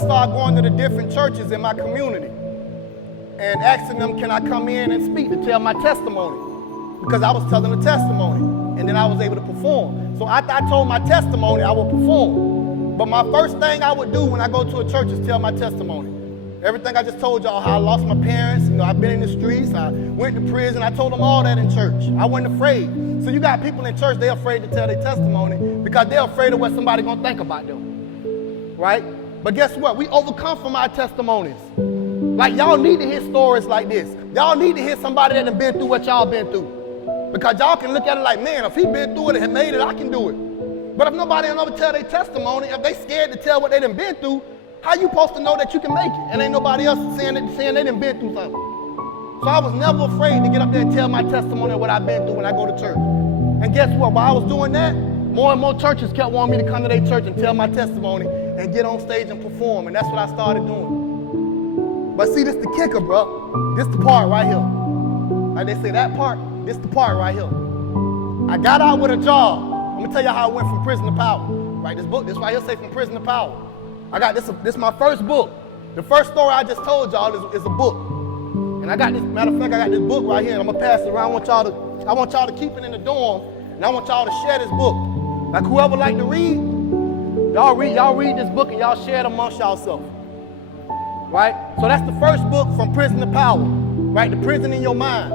started going to the different churches in my community and asking them, can I come in and speak to tell my testimony? Because I was telling the testimony, and then I was able to perform. So after I told my testimony, I would perform. But my first thing I would do when I go to a church is tell my testimony. Everything I just told y'all, how I lost my parents, I've been in the streets, I went to prison, I told them all that in church. I wasn't afraid. So you got people in church, they're afraid to tell their testimony because they're afraid of what somebody's gonna think about them, right? But guess what? We overcome from our testimonies. Like, y'all need to hear stories like this. Y'all need to hear somebody that done been through what y'all been through. Because y'all can look at it like, man, if he been through it and made it, I can do it. But if nobody will ever tell their testimony, if they scared to tell what they done been through, how you supposed to know that you can make it? And ain't nobody else saying they done been through something. So I was never afraid to get up there and tell my testimony of what I've been through when I go to church. And guess what? While I was doing that, more and more churches kept wanting me to come to their church and tell my testimony and get on stage and perform. And that's what I started doing. But see, this the kicker, bro. This the part right here. Like they say, that part, this the part right here. I got out with a job. I'm gonna tell you how I went from prison to power. Right, this book, this right here say from prison to power. I got this is my first book. The first story I just told y'all is a book. And I got this, matter of fact, I got this book right here, and I'm gonna pass it around. I want y'all to keep it in the dorm, and I want y'all to share this book. Like, whoever like to read, y'all read this book and y'all share it amongst yourselves. Right? So that's the first book, From Prison to Power. Right? The prison in your mind.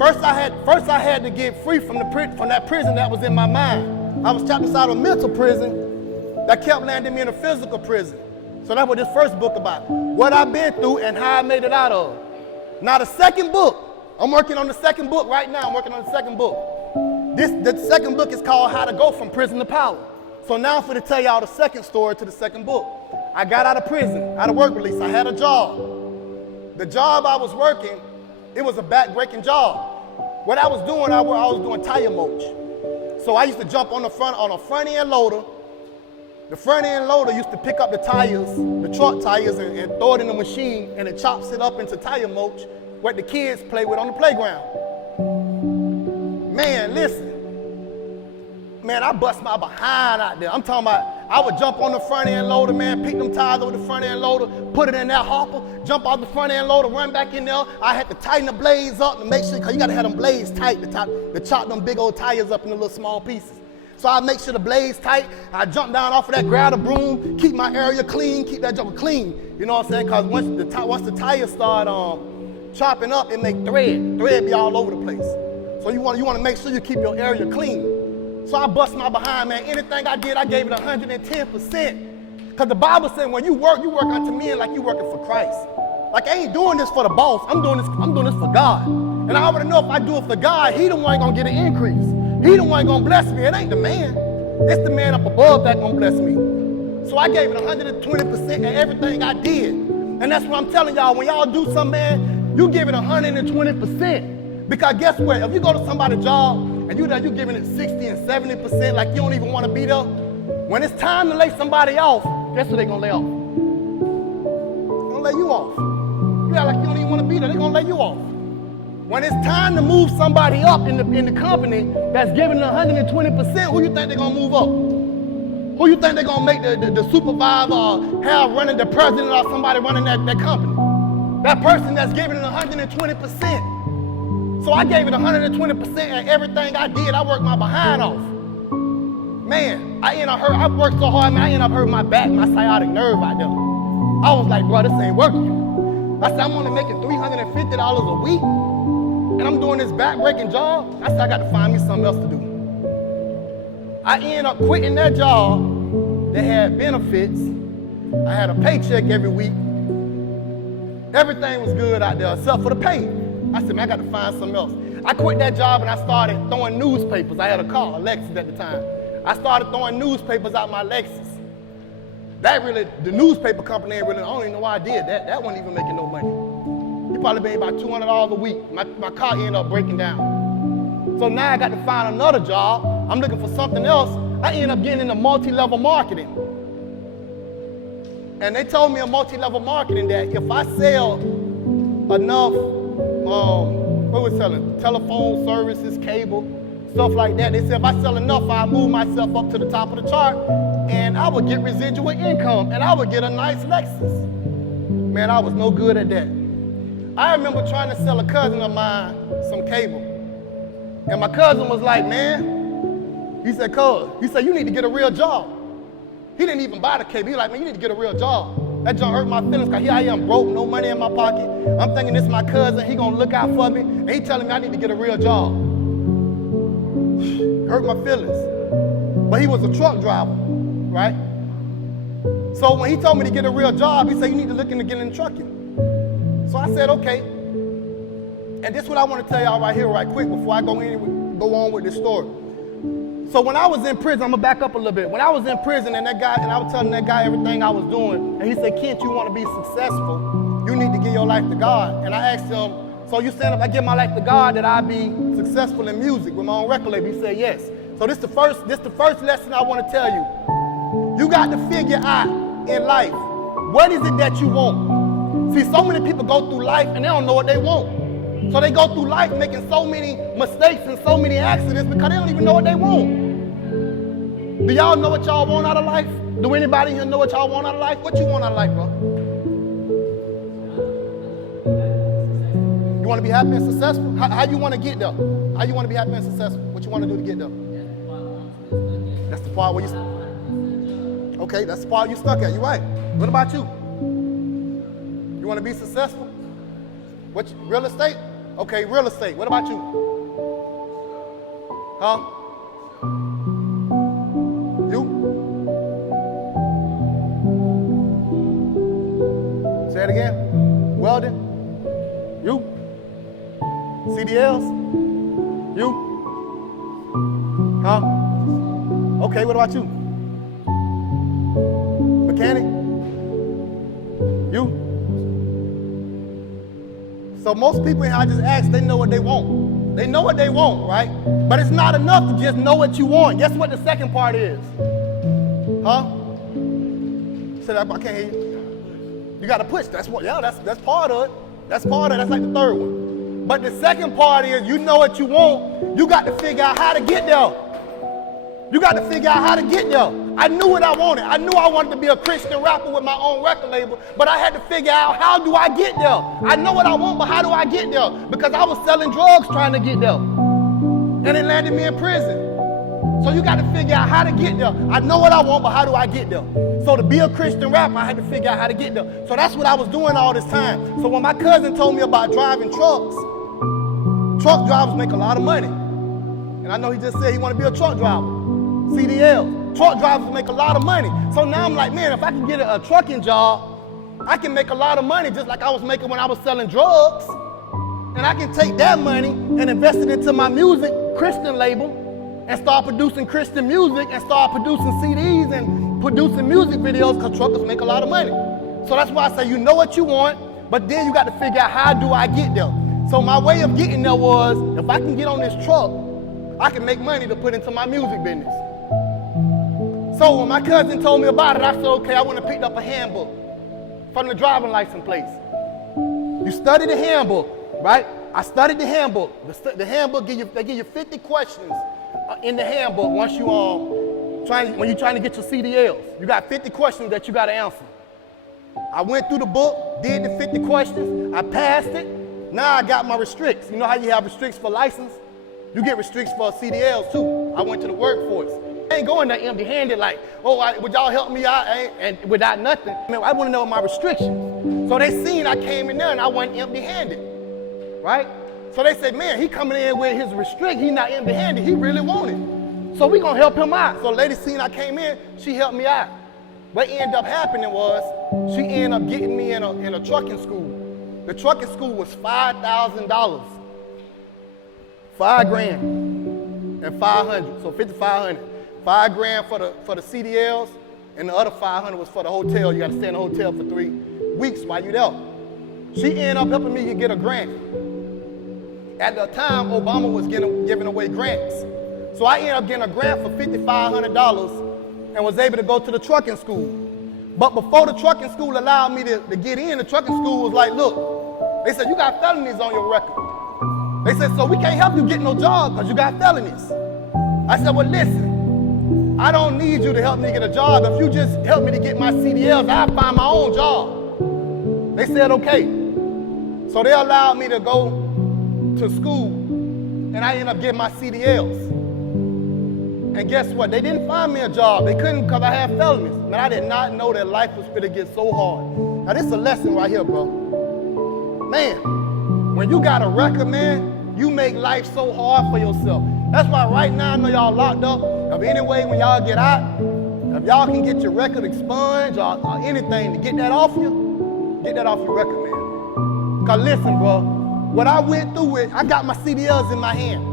First I had to get free from that prison that was in my mind. I was trapped inside of a mental prison that kept landing me in a physical prison. So that's what this first book about. What I've been through and how I made it out of. Now the second book, I'm working on the second book right now. I'm working on the second book. The second book is called How to Go From Prison to Power. So now I'm going to tell y'all the second story to the second book. I got out of prison, out of work release. I had a job. The job I was working, it was a back-breaking job. What I was doing, I was doing tire mulch. So I used to jump on a front end loader. The front end loader used to pick up the tires, the truck tires, and throw it in the machine, and it chops it up into tire mulch, what the kids play with on the playground. Man, listen. Man, I bust my behind out there. I'm talking about, I would jump on the front end loader, man, pick them tires over the front end loader, put it in that hopper, jump off the front end loader, run back in there. I had to tighten the blades up to make sure, because you got to have them blades tight to chop them big old tires up into little small pieces. So I make sure the blades tight. I jump down off of that, grab a broom, keep my area clean, keep that joker clean. You know what I'm saying? Because once the tires start chopping up, it make thread. Thread be all over the place. So you want to make sure you keep your area clean. So I bust my behind, man. Anything I did, I gave it 110%. Because the Bible said when you work unto men like you working for Christ. Like, I ain't doing this for the boss. I'm doing this for God. And I already know if I do it for God, he the one gonna get an increase. He the one gonna bless me. It ain't the man. It's the man up above that gonna bless me. So I gave it 120% in everything I did. And that's what I'm telling y'all. When y'all do something, man, you give it 120%. Because guess what? If you go to somebody's job and you giving it 60 and 70%, like you don't even want to be there, when it's time to lay somebody off, guess what they gonna lay off? They're gonna lay you off. You act like you don't even want to be there, they're gonna lay you off. When it's time to move somebody up in the company that's giving it 120%, who you think they're gonna move up? Who you think they're gonna make the supervisor or have running the president or somebody running that company? That person that's giving it 120%. So I gave it 120% and everything I did, I worked my behind off. Man, I worked so hard, man, I ended up hurting my back, my sciatic nerve out there. I was like, bro, this ain't working. I said, I'm only making $350 a week, and I'm doing this back-breaking job. I said, I got to find me something else to do. I ended up quitting that job. They had benefits. I had a paycheck every week. Everything was good out there except for the pay. I said, man, I got to find something else. I quit that job and I started throwing newspapers. I had a car, a Lexus at the time. I started throwing newspapers out my Lexus. The newspaper company ain't really, I don't even know why I did that. That wasn't even making no money. It probably made about $200 a week. My car ended up breaking down. So now I got to find another job. I'm looking for something else. I ended up getting into multi-level marketing. And they told me in multi-level marketing that if I sell enough, what was selling? Telephone services, cable, stuff like that. They said if I sell enough, I'll move myself up to the top of the chart. and I would get residual income, and I would get a nice Lexus. Man, I was no good at that. I remember trying to sell a cousin of mine some cable. And my cousin was like, man, he said, you need to get a real job. He didn't even buy the cable. He was like, man, you need to get a real job. That job hurt my feelings because here I am broke, no money in my pocket. I'm thinking this is my cousin. He gonna look out for me. And he telling me I need to get a real job. Hurt my feelings. But he was a truck driver, right? So when he told me to get a real job, he said, you need to look into getting in trucking. So I said, okay. And this is what I want to tell y'all right here, right quick, before I go on with this story. So when I was in prison, I'm gonna back up a little bit. When I was in prison and I was telling that guy everything I was doing, and he said, Kent, you want to be successful, you need to give your life to God. And I asked him, so you saying if I give my life to God that I'd be successful in music with my own record label? He said, yes. So this the first lesson I want to tell you. You got to figure out in life, what is it that you want? See, so many people go through life and they don't know what they want. So they go through life making so many mistakes and so many accidents because they don't even know what they want. Do y'all know what y'all want out of life? Do anybody here know what y'all want out of life? What you want out of life, bro? You want to be happy and successful? How you want to get there? How you want to be happy and successful? What you want to do to get there? That's the part where you... Okay, that's the part you stuck at. You're right. What about you? You want to be successful? Real estate? Okay, real estate. What about you? Huh? You? Say it again. Welding? You? CDLs? You? Huh? Okay, what about you? Mechanic? You? So most people here, I just ask, they know what they want. They know what they want, right? But it's not enough to just know what you want. Guess what the second part is? Huh? Say that, I can't hear you. You got to push. That's part of it. That's part of it. That's like the third one. But the second part is, you know what you want. You got to figure out how to get there. You got to figure out how to get there. I knew what I wanted. I knew I wanted to be a Christian rapper with my own record label, but I had to figure out, how do I get there? I know what I want, but how do I get there? Because I was selling drugs trying to get there. And it landed me in prison. So you got to figure out how to get there. I know what I want, but how do I get there? So to be a Christian rapper, I had to figure out how to get there. So that's what I was doing all this time. So when my cousin told me about driving trucks, truck drivers make a lot of money. And I know he just said he want to be a truck driver. CDL. Truck drivers make a lot of money. So now I'm like, man, if I can get a trucking job, I can make a lot of money just like I was making when I was selling drugs. And I can take that money and invest it into my music, Christian label, and start producing Christian music and start producing CDs and producing music videos, because truckers make a lot of money. So that's why I say, you know what you want, but then you got to figure out, how do I get there? So my way of getting there was, if I can get on this truck, I can make money to put into my music business. So when my cousin told me about it, I said, okay, I went and picked up a handbook from the driving license place. You study the handbook, right? I studied the handbook. The handbook, they give you 50 questions in the handbook once you when you're trying to get your CDLs. You got 50 questions that you got to answer. I went through the book, did the 50 questions, I passed it. Now I got my restricts. You know how you have restricts for license? You get restricts for CDLs too. I went to the workforce. I ain't going there empty-handed like, would y'all help me out? And without nothing. I mean, I want to know my restrictions. So they seen I came in there and I wasn't empty-handed, right? So they said, man, he coming in with his restrict, he not empty-handed, he really want it. So we gonna help him out. So the lady seen I came in, she helped me out. What ended up happening was, she ended up getting me in a trucking school. The trucking school was $5,000. $5,000 and $500, so $5,500. $5,000 for the CDLs, and the other $500 was for the hotel. You got to stay in the hotel for 3 weeks while you there. She ended up helping me get a grant. At the time, Obama was giving away grants. So I ended up getting a grant for $5,500 and was able to go to the trucking school. But before the trucking school allowed me to get in, the trucking school was like, look, they said, you got felonies on your record. They said, so we can't help you get no job because you got felonies. I said, well, listen, I don't need you to help me get a job. If you just help me to get my CDLs, I'll find my own job. They said, okay. So they allowed me to go to school, and I ended up getting my CDLs. And guess what? They didn't find me a job. They couldn't because I had felonies. Man, I did not know that life was going to get so hard. Now, this is a lesson right here, bro. Man, when you got a record, man, you make life so hard for yourself. That's why right now I know y'all locked up. If anyway, when y'all get out, if y'all can get your record expunged or anything to get that off you, get that off your record, man. Because listen, bro, what I went through with, I got my CDLs in my hand.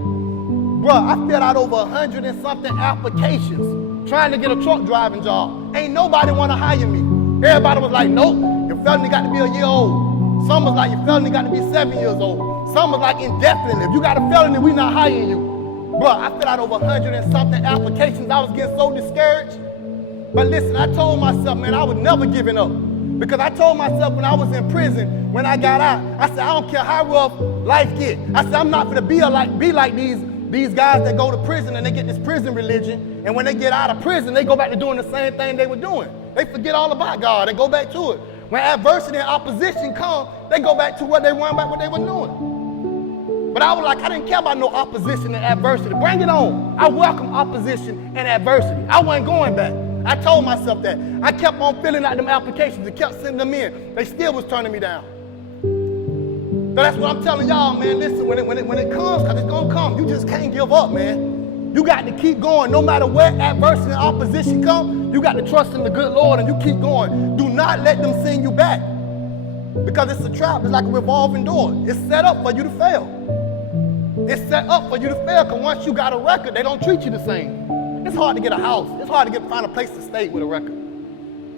Bro, I filled out over 100 and something applications trying to get a truck driving job. Ain't nobody want to hire me. Everybody was like, nope, your felony got to be a year old. Some was like, your felony got to be 7 years old. Some was like, indefinitely. If you got a felony, we not hiring you. Bro, I filled out over 100 and something applications. I was getting so discouraged. But listen, I told myself, man, I was never giving up. Because I told myself when I was in prison, when I got out, I said, I don't care how rough life get. I said, I'm not going to be like these guys that go to prison and they get this prison religion, and when they get out of prison, they go back to doing the same thing they were doing. They forget all about God and go back to it. When adversity and opposition come, they go back to what they were doing. But I was like, I didn't care about no opposition and adversity. Bring it on. I welcome opposition and adversity. I wasn't going back. I told myself that. I kept on filling out them applications and kept sending them in. They still was turning me down. So that's what I'm telling y'all, man. Listen, when it comes, because it's going to come, you just can't give up, man. You got to keep going. No matter what adversity and opposition come, you got to trust in the good Lord and you keep going. Do not let them send you back. Because it's a trap. It's like a revolving door. It's set up for you to fail. It's set up for you to fail because once you got a record, they don't treat you the same. It's hard to get a house. It's hard to find a place to stay with a record.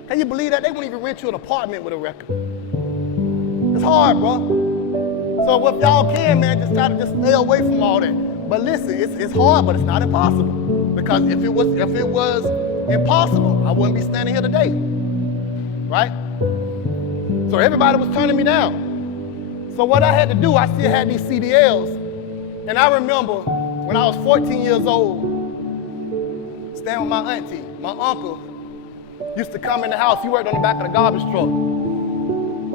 Can you believe that? They won't even rent you an apartment with a record. It's hard, bro. So if y'all can, man, just try to just stay away from all that. But listen, it's hard, but it's not impossible. Because if it was impossible, I wouldn't be standing here today. Right? So everybody was turning me down. So what I had to do, I still had these CDLs. And I remember when I was 14 years old, staying with my auntie, my uncle used to come in the house. He worked on the back of the garbage truck.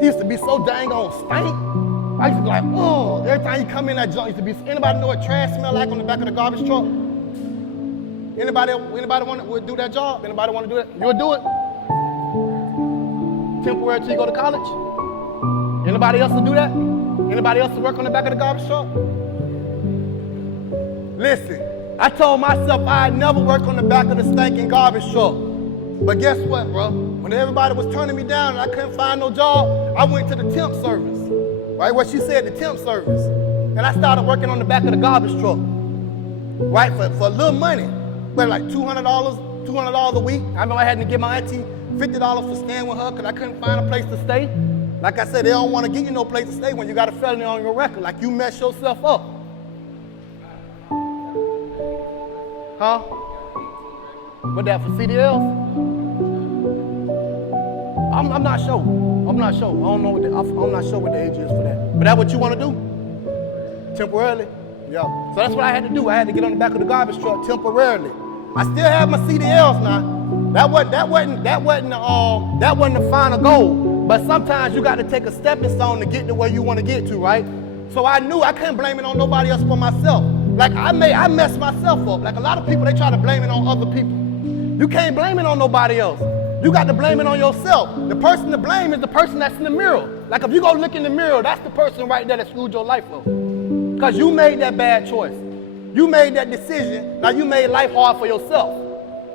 He used to be so dang on stank. I used to be like, oh, every time you come in that junk, used to be, anybody know what trash smell like on the back of the garbage truck? Anybody want to do that job? Anybody want to do that? You would do it? Temporary till you go to college? Anybody else will do that? Anybody else to work on the back of the garbage truck? Listen, I told myself I'd never work on the back of the stinking garbage truck. But guess what, bro? When everybody was turning me down and I couldn't find no job, I went to the temp service. Right, what she said, the temp service. And I started working on the back of the garbage truck. Right, for a little money. But like $200 a week. I remember I had to give my auntie $50 for staying with her because I couldn't find a place to stay. Like I said, they don't want to give you no place to stay when you got a felony on your record. Like you mess yourself up. Huh? What that for CDLs? I'm not sure. I'm not sure. I don't know I'm not sure what the age is for that. But that's what you want to do? Temporarily? Yeah. So that's what I had to do. I had to get on the back of the garbage truck temporarily. I still have my CDLs now. That wasn't the final goal. But sometimes you got to take a stepping stone to get to where you want to get to, right? So I knew I couldn't blame it on nobody else but myself. Like I messed myself up. Like a lot of people, they try to blame it on other people. You can't blame it on nobody else. You got to blame it on yourself. The person to blame is the person that's in the mirror. Like if you go look in the mirror, that's the person right there that screwed your life up. Because you made that bad choice. You made that decision. Now you made life hard for yourself.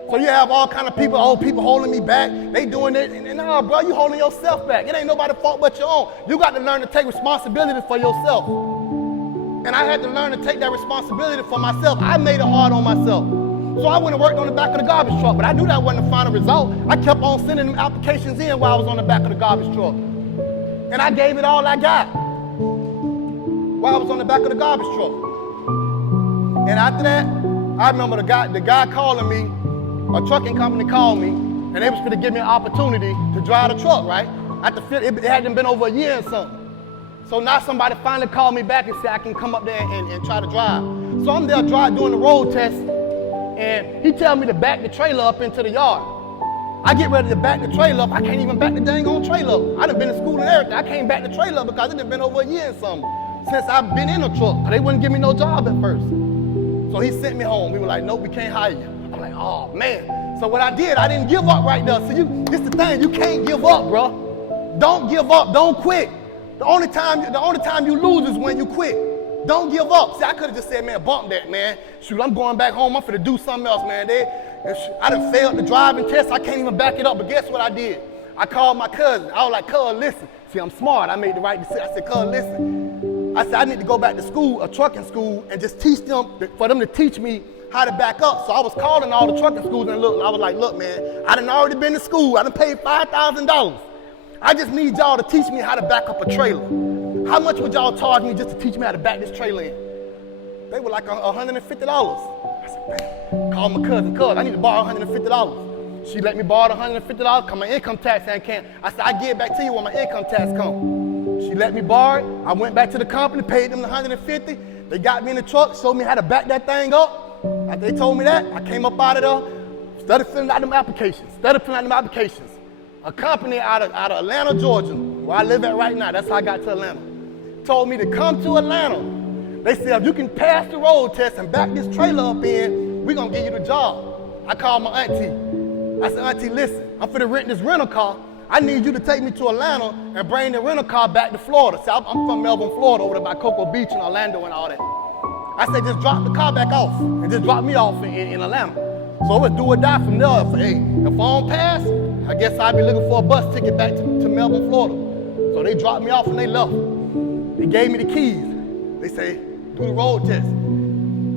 So you have all kind of people, people holding me back. They doing it. And nah, bro, you holding yourself back. It ain't nobody's fault but your own. You got to learn to take responsibility for yourself. And I had to learn to take that responsibility for myself. I made it hard on myself. So I went and worked on the back of the garbage truck, but I knew that wasn't the final result. I kept on sending them applications in while I was on the back of the garbage truck. And I gave it all I got while I was on the back of the garbage truck. And after that, I remember the guy calling me, a trucking company called me, and they was going to give me an opportunity to drive the truck, right? It hadn't been over a year and something. So now somebody finally called me back and said I can come up there and try to drive. So I'm there doing the road test. and he tell me to back the trailer up into the yard. I get ready to back the trailer up. I can't even back the dang on trailer up. I done been to school and everything. I can't back the trailer up because it done been over a year and something since I've been in a truck. They wouldn't give me no job at first. So he sent me home. We were like, nope, we can't hire you. I'm like, oh man. So what I did, I didn't give up right there. So this the thing, you can't give up, bro. Don't give up, don't quit. The only time you lose is when you quit. Don't give up. See, I could have just said, man, bump that, man. Shoot, I'm going back home. I'm finna do something else, man. I done failed the driving test. I can't even back it up. But guess what I did? I called my cousin. I was like, cuz, listen. See, I'm smart. I made the right decision. I said, cuz, listen. I said, I need to go back to school, a trucking school, and just teach them, for them to teach me how to back up. So I was calling all the trucking schools and I was like, look, man, I done already been to school. I done paid $5,000. I just need y'all to teach me how to back up a trailer. How much would y'all charge me just to teach me how to back this trailer in? They were like $150. I said, man, call my cousin, cuz I need to borrow $150. She let me borrow $150 because my income tax ain't can't. I said, I get back to you when my income tax comes. She let me borrow it. I went back to the company, paid them the $150. They got me in the truck, showed me how to back that thing up. After they told me that, I came up out of there, started filling out them applications. A company out of Atlanta, Georgia, where I live at right now, that's how I got to Atlanta, told me to come to Atlanta. They said, if you can pass the road test and back this trailer up in, we're going to give you the job. I called my auntie. I said, auntie, listen, I'm finna rent this rental car. I need you to take me to Atlanta and bring the rental car back to Florida. See, I'm from Melbourne, Florida, over there by Cocoa Beach and Orlando and all that. I said, just drop the car back off and just drop me off in Atlanta. So it was do or die from there. Hey, if I don't pass, I guess I'd be looking for a bus ticket back to Melbourne, Florida. So they dropped me off and they left. They gave me the keys. They say, do the road test.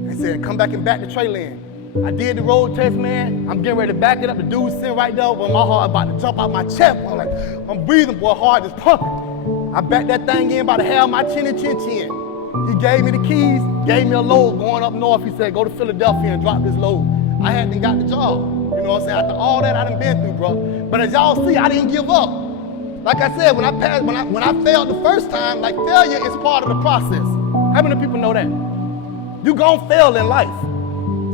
They said, come back and back the trailer in. I did the road test, man. I'm getting ready to back it up. The dude sitting right there when my heart about to jump out my chest. I'm like, I'm breathing, boy, heart is pumping. I backed that thing in, about to have my chin. He gave me the keys, gave me a load going up north. He said, go to Philadelphia and drop this load. I hadn't got the job. You know what I'm saying? After all that I done been through, bro. But as y'all see, I didn't give up. Like I said, when I failed the first time, like failure is part of the process. How many people know that? You gon' fail in life.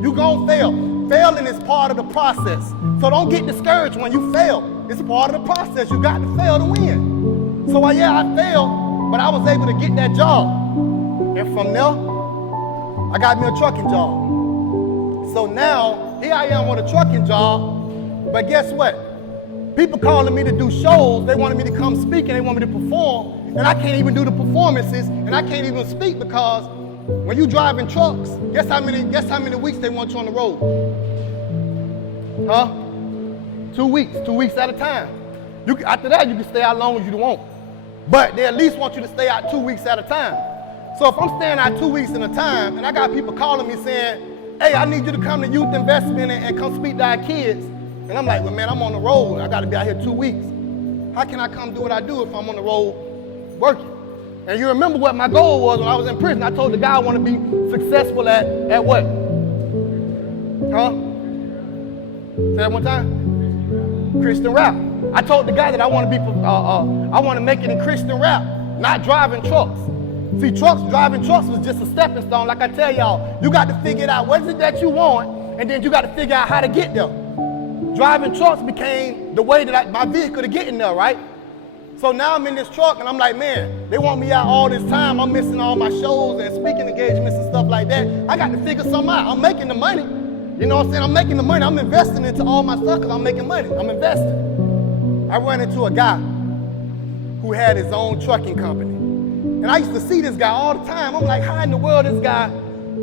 You gon' fail. Failing is part of the process. So don't get discouraged when you fail. It's part of the process. You got to fail to win. So yeah, I failed, but I was able to get that job. And from there, I got me a trucking job. So now, here I am on a trucking job, but guess what? People calling me to do shows, they wanted me to come speak and they want me to perform, and I can't even do the performances, and I can't even speak because when you driving trucks, guess how many weeks they want you on the road? Huh? 2 weeks, 2 weeks at a time. After that, you can stay out long as you want, but they at least want you to stay out 2 weeks at a time. So if I'm staying out 2 weeks at a time, and I got people calling me saying, hey, I need you to come to youth investment and come speak to our kids. And I'm like, well, man, I'm on the road. I got to be out here 2 weeks. How can I come do what I do if I'm on the road working? And you remember what my goal was when I was in prison. I told the guy I want to be successful at what? Huh? Say that one time? Christian rap. I told the guy that I want to make it in Christian rap, not driving trucks. See, driving trucks was just a stepping stone. Like I tell y'all, you got to figure it out. What is it that you want? And then you got to figure out how to get there. Driving trucks became the way that my vehicle to get in there, right? So now I'm in this truck and I'm like, man, they want me out all this time. I'm missing all my shows and speaking engagements and stuff like that. I got to figure something out. I'm making the money. You know what I'm saying? I'm making the money. I'm investing into all my stuff because I'm making money. I'm investing. I run into a guy who had his own trucking company. And I used to see this guy all the time. I'm like, how in the world this guy,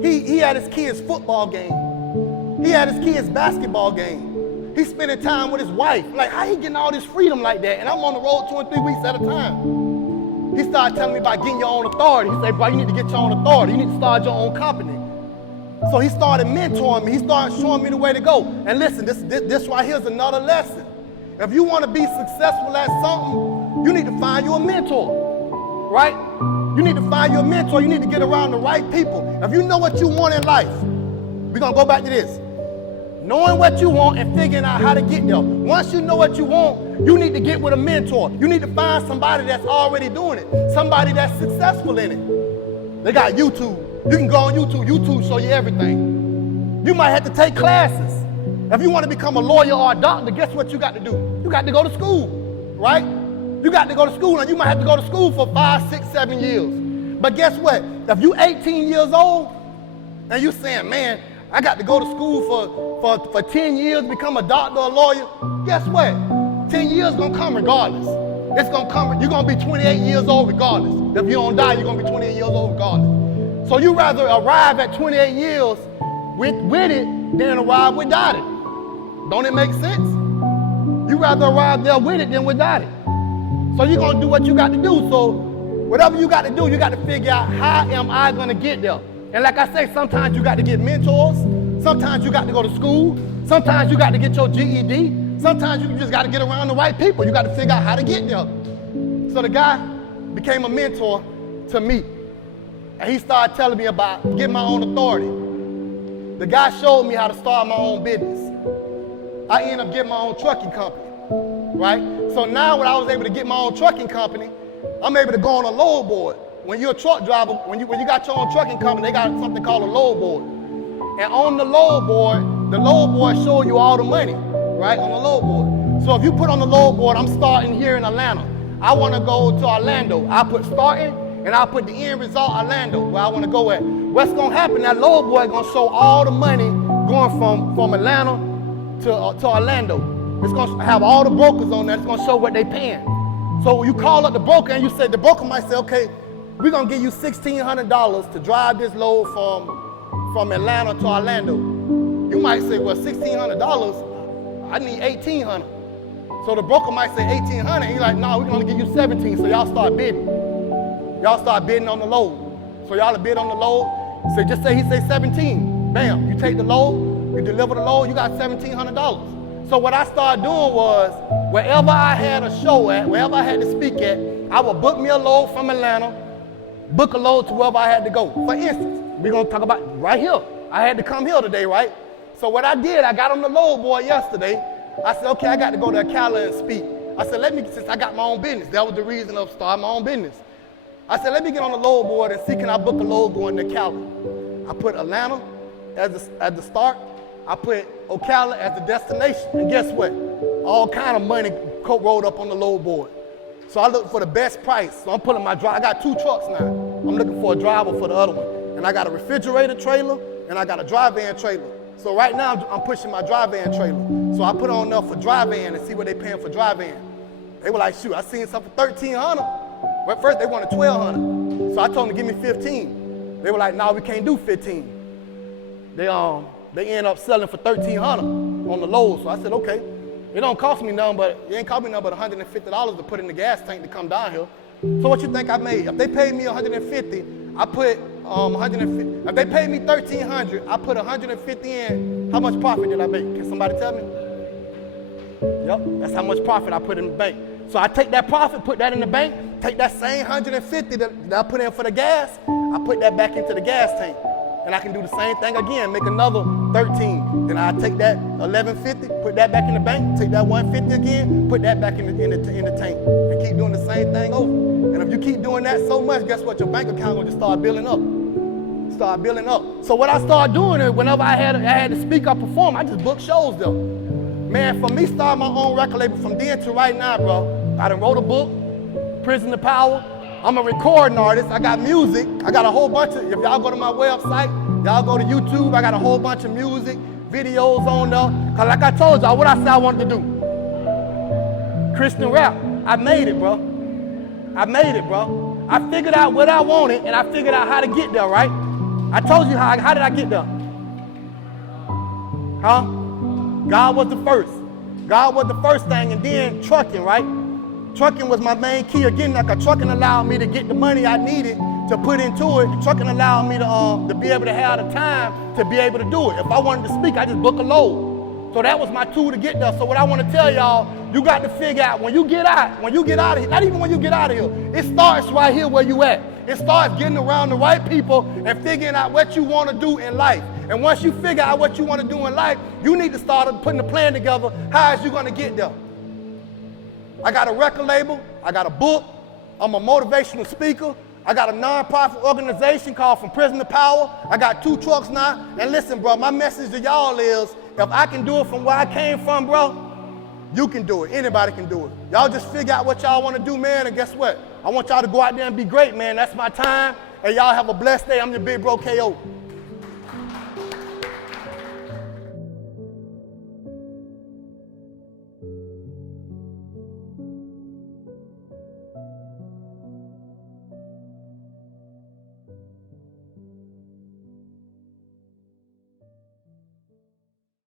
he had his kids' football game. He had his kids' basketball game. He's spending time with his wife. Like, how he getting all this freedom like that? And I'm on the road 2 and 3 weeks at a time. He started telling me about getting your own authority. He said, bro, you need to get your own authority. You need to start your own company. So he started mentoring me. He started showing me the way to go. And listen, this right here is another lesson. If you want to be successful at something, you need to find you a mentor, right? You need to find you a mentor. You need to get around the right people. If you know what you want in life, we're going to go back to this. Knowing what you want and figuring out how to get there. Once you know what you want, you need to get with a mentor. You need to find somebody that's already doing it, somebody that's successful in it. They got YouTube. You can go on YouTube. YouTube show you everything. You might have to take classes. If you want to become a lawyer or a doctor, guess what you got to do? You got to go to school, right? You got to go to school, and you might have to go to school for 5, 6, 7 years. But guess what? If you 18 years old, and you saying, man, I got to go to school for 10 years, become a doctor or a lawyer, guess what? 10 years gonna come regardless. It's gonna come, you're gonna be 28 years old regardless. If you don't die, you're gonna be 28 years old regardless. So you rather arrive at 28 years with it than arrive without it. Don't it make sense? You rather arrive there with it than without it. So you're gonna do what you got to do. So whatever you got to do, you got to figure out, how am I gonna get there? And like I say, sometimes you got to get mentors. Sometimes you got to go to school. Sometimes you got to get your GED. Sometimes you just got to get around the right people. You got to figure out how to get there. So the guy became a mentor to me. And he started telling me about getting my own authority. The guy showed me how to start my own business. I ended up getting my own trucking company, right? So now when I was able to get my own trucking company, I'm able to go on a load board. When you're a truck driver, when you got your own trucking company, they got something called a load board. And on the load board show you all the money, right, on the load board. So if you put on the load board, I'm starting here in Atlanta. I want to go to Orlando. I put starting, and I put the end result, Orlando, where I want to go at. What's going to happen, that load board is going to show all the money going from Atlanta to Orlando. It's going to have all the brokers on there. It's going to show what they paying. So you call up the broker, and you say, the broker might say, okay, we're going to give you $1,600 to drive this load from Atlanta to Orlando. You might say, well, $1,600, I need $1,800. So the broker might say $1,800, and he's like, no, we're going to give you $1,700. So y'all start bidding. Y'all start bidding on the load. So y'all bid on the load. So just say he say 17. Bam, you take the load, you deliver the load, you got $1,700. So what I started doing was, wherever I had a show at, wherever I had to speak at, I would book me a load from Atlanta, book a load to wherever I had to go. For instance, we're gonna talk about right here. I had to come here today, right? So what I did, I got on the load board yesterday. I said, okay, I got to go to Ocala and speak. I said, since I got my own business, that was the reason of starting my own business. I said, let me get on the load board and see, can I book a load going to Ocala? I put Atlanta as the start. I put Ocala as the destination. And guess what? All kind of money rolled up on the load board. So I looked for the best price. So I'm pulling my driver. I got 2 trucks now. I'm looking for a driver for the other one. And I got a refrigerator trailer and I got a dry van trailer. So right now I'm pushing my dry van trailer. So I put on there for dry van and see what they paying for dry van. They were like, shoot, I seen something for $1,300. Well, first they wanted $1,200. So I told them to give me 15. They were like, no, we can't do 15. They end up selling for $1,300 on the load. So I said, okay, it don't cost me nothing, but it ain't cost me nothing but $150 to put in the gas tank to come down here. So what you think I made? If they paid me $150, I put $150. If they paid me $1,300, I put $150 in. How much profit did I make? Can somebody tell me? Yep, that's how much profit I put in the bank. So I take that profit, put that in the bank, take that same $150 that I put in for the gas, I put that back into the gas tank. And I can do the same thing again, make another 13. Then I take that $1,150, put that back in the bank, take that $150 again, put that back in the tank, and keep doing the same thing over. And if you keep doing that so much, guess what? Your bank account will just start building up. Start building up. So what I started doing is, whenever I had to speak or perform, I just booked shows though. Man, for me starting my own record label from then to right now, bro, I done wrote a book, Prison to Power. I'm a recording artist. I got music. I got a whole bunch of, if y'all go to my website, y'all go to YouTube, I got a whole bunch of music, videos on there. Cause like I told y'all, what I said I wanted to do. Christian rap. I made it, bro. I made it, bro. I figured out what I wanted and I figured out how to get there, right? I told you how did I get there? Huh? God was the first. God was the first thing, and then trucking, right? Trucking was my main key. Again, like a trucking allowed me to get the money I needed to put into it. Trucking allowed me to be able to have the time to be able to do it. If I wanted to speak, I just book a load. So that was my tool to get there. So what I want to tell y'all, you got to figure out when you get out of here, not even when you get out of here, it starts right here where you at. It starts getting around the right people and figuring out what you want to do in life. And once you figure out what you want to do in life, you need to start putting a plan together. How is you going to get there? I got a record label. I got a book. I'm a motivational speaker. I got a non-profit organization called From Prison to Power. I got 2 trucks now. And listen, bro, my message to y'all is, if I can do it from where I came from, bro, you can do it. Anybody can do it. Y'all just figure out what y'all want to do, man, and guess what? I want y'all to go out there and be great, man. That's my time. And y'all have a blessed day. I'm your big bro, KO.